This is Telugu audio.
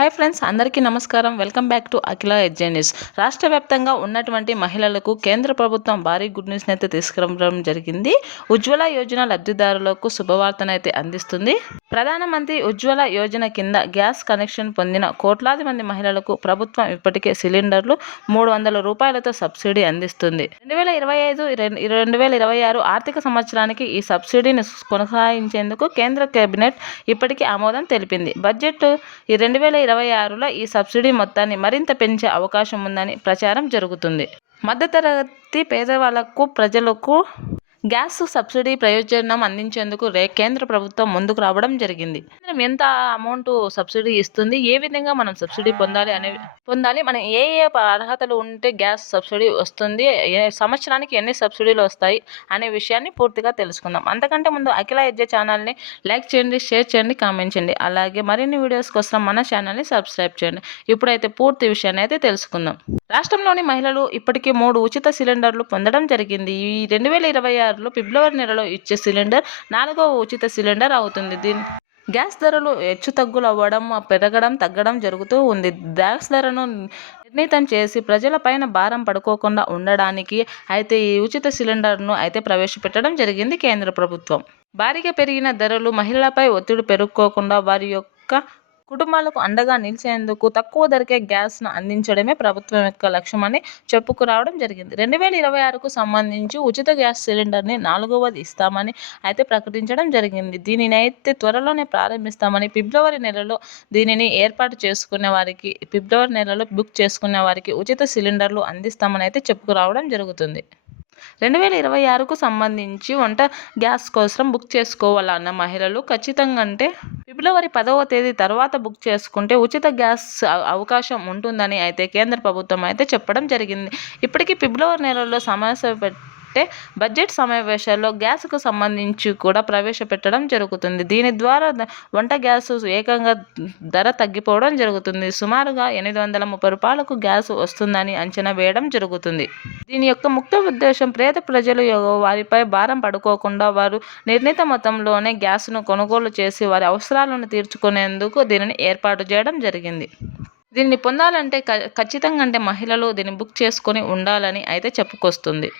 హాయ్ ఫ్రెండ్స్, అందరికీ నమస్కారం. వెల్కమ్ బ్యాక్ టు అఖిల ఎడ్జెనిస్. రాష్ట్ర వ్యాప్తంగా ఉన్నటువంటి మహిళలకు కేంద్ర ప్రభుత్వం భారీ గుడ్ న్యూస్ని అయితే తీసుకురావడం జరిగింది. ఉజ్వల యోజన లబ్ధిదారులకు శుభవార్తనైతే అందిస్తుంది. ప్రధానమంత్రి ఉజ్వల యోజన కింద గ్యాస్ కనెక్షన్ పొందిన కోట్లాది మంది మహిళలకు ప్రభుత్వం ఇప్పటికే సిలిండర్లు 300 రూపాయలతో సబ్సిడీ అందిస్తుంది. 2025-2026 ఆర్థిక సంవత్సరానికి ఈ సబ్సిడీని కొనసాగించేందుకు కేంద్ర కేబినెట్ ఇప్పటికే ఆమోదం తెలిపింది. బడ్జెట్ 2026లో ఈ సబ్సిడీ మొత్తాన్ని మరింత పెంచే అవకాశం ఉందని ప్రచారం జరుగుతుంది. మధ్యతరగతి ప్రజలకు గ్యాస్ సబ్సిడీ ప్రయోజనం అందించేందుకు కేంద్ర ప్రభుత్వం ముందుకు రావడం జరిగింది. ఎంత అమౌంట్ సబ్సిడీ ఇస్తుంది, ఏ విధంగా మనం సబ్సిడీ పొందాలి, మనం ఏ అర్హతలు ఉంటే గ్యాస్ సబ్సిడీ వస్తుంది, సంవత్సరానికి ఎన్ని సబ్సిడీలు వస్తాయి అనే విషయాన్ని పూర్తిగా తెలుసుకుందాం. అంతకంటే ముందు అఖిల ఎడ్జే ఛానల్ని లైక్ చేయండి, షేర్ చేయండి, కామెంట్ చేయండి. అలాగే మరిన్ని వీడియోస్ కోసం మన ఛానల్ని సబ్స్క్రైబ్ చేయండి. ఇప్పుడైతే పూర్తి విషయాన్ని అయితే తెలుసుకుందాం. రాష్ట్రంలోని మహిళలు ఇప్పటికే 3 ఉచిత సిలిండర్లు పొందడం జరిగింది. ఈ 2026లో ఫిబ్రవరి నెలలో ఇచ్చే సిలిండర్ 4వ ఉచిత సిలిండర్ అవుతుంది. గ్యాస్ ధరలు హెచ్చుతగ్గులు అవ్వడం, పెరగడం, తగ్గడం జరుగుతూ ఉంది. గ్యాస్ ధరను నిర్ణీతం చేసి ప్రజలపైన భారం పడుకోకుండా ఉండడానికి అయితే ఈ ఉచిత సిలిండర్ను అయితే ప్రవేశపెట్టడం జరిగింది కేంద్ర ప్రభుత్వం. భారీగా పెరిగిన ధరలు మహిళలపై ఒత్తిడి పెరుగుకోకుండా వారి యొక్క కుటుంబాలకు అండగా నిలిచేందుకు తక్కువ ధరకే గ్యాస్ను అందించడమే ప్రభుత్వం యొక్క లక్ష్యమని చెప్పుకురావడం జరిగింది. 2026కు సంబంధించి ఉచిత గ్యాస్ సిలిండర్ని 4వది ఇస్తామని అయితే ప్రకటించడం జరిగింది. దీనిని అయితే త్వరలోనే ప్రారంభిస్తామని, ఫిబ్రవరి నెలలో దీనిని ఫిబ్రవరి నెలలో బుక్ చేసుకునే వారికి ఉచిత సిలిండర్లు అందిస్తామని అయితే చెప్పుకురావడం జరుగుతుంది. 2026కు సంబంధించి వంట గ్యాస్ కోసం బుక్ చేసుకోవాలన్న మహిళలు ఖచ్చితంగా ఫిబ్రవరి 10వ తేదీ తర్వాత బుక్ చేసుకుంటే ఉచిత గ్యాస్ అవకాశం ఉంటుందని అయితే కేంద్ర ప్రభుత్వం అయితే చెప్పడం జరిగింది. ఇప్పటికీ ఫిబ్రవరి నెలలో బడ్జెట్ సమావేశాల్లో గ్యాస్కు సంబంధించి కూడా ప్రవేశపెట్టడం జరుగుతుంది. దీని ద్వారా వంట గ్యాస్ ఏకంగా ధర తగ్గిపోవడం జరుగుతుంది. సుమారుగా 830 రూపాయలకు గ్యాస్ వస్తుందని అంచనా వేయడం జరుగుతుంది. దీని యొక్క ముఖ్య ఉద్దేశం పేద ప్రజలు వారిపై భారం పడుకోకుండా వారు నిర్ణీత మొత్తంలోనే గ్యాస్ను కొనుగోలు చేసి వారి అవసరాలను తీర్చుకునేందుకు దీనిని ఏర్పాటు చేయడం జరిగింది. దీన్ని పొందాలంటే ఖచ్చితంగా మహిళలు దీన్ని బుక్ చేసుకొని ఉండాలని అయితే చెప్పుకొస్తుంది.